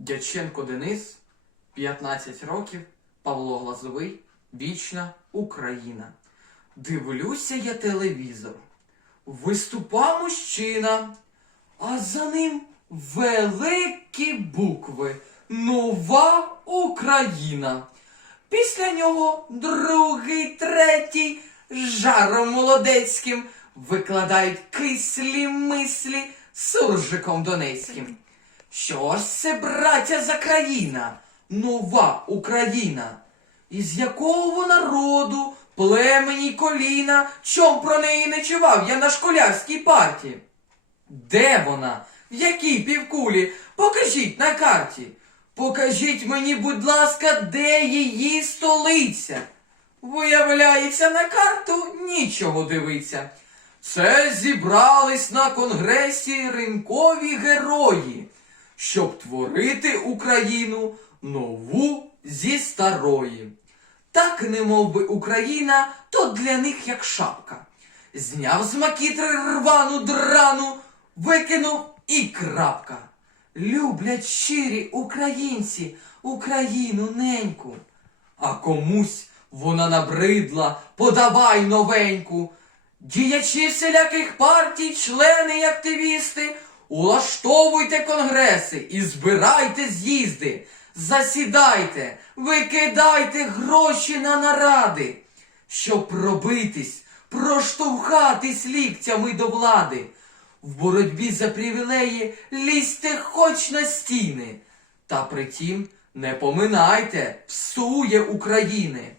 Дяченко Денис, 15 років, Павло Глазовий, Вічна Україна. Дивлюся я телевізор. Виступав мужчина, а за ним великі букви Нова Україна. Після нього другий, третій, жаром молодецьким викладають кислі мислі суржиком донецьким. Що ж це, браття, за країна? Нова Україна. Із якого вона роду, племені коліна, чом про неї не чував я на школярській парті? Де вона? В якій півкулі? Покажіть на карті. Покажіть мені, будь ласка, де її столиця. Виявляється, на карту нічого дивиться. Це зібрались на конгресі ринкові герої, щоб творити Україну нову зі старої. Так, не мов би Україна, то для них як шапка. Зняв з макітри рвану драну, викинув і крапка. Люблять щирі українці Україну неньку. А комусь вона набридла, подавай новеньку. Діячі всіляких партій, члени й активісти, улаштовуйте конгреси і збирайте з'їзди, засідайте, викидайте гроші на наради, щоб пробитись, проштовхатись ліктями до влади. В боротьбі за привілеї лізьте хоч на стіни. Та притім не поминайте, псує України.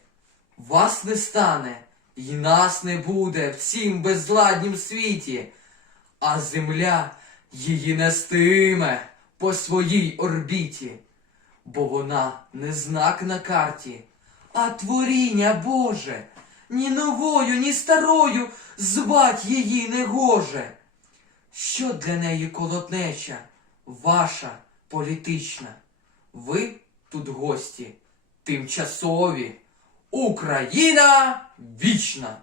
Вас не стане, і нас не буде в цім безладнім світі, а земля її нестиме по своїй орбіті, бо вона не знак на карті, а творіння Боже, ні новою, ні старою звать її не гоже. Що для неї колотнеча, ваша політична? Ви тут гості, тимчасові. Україна вічна!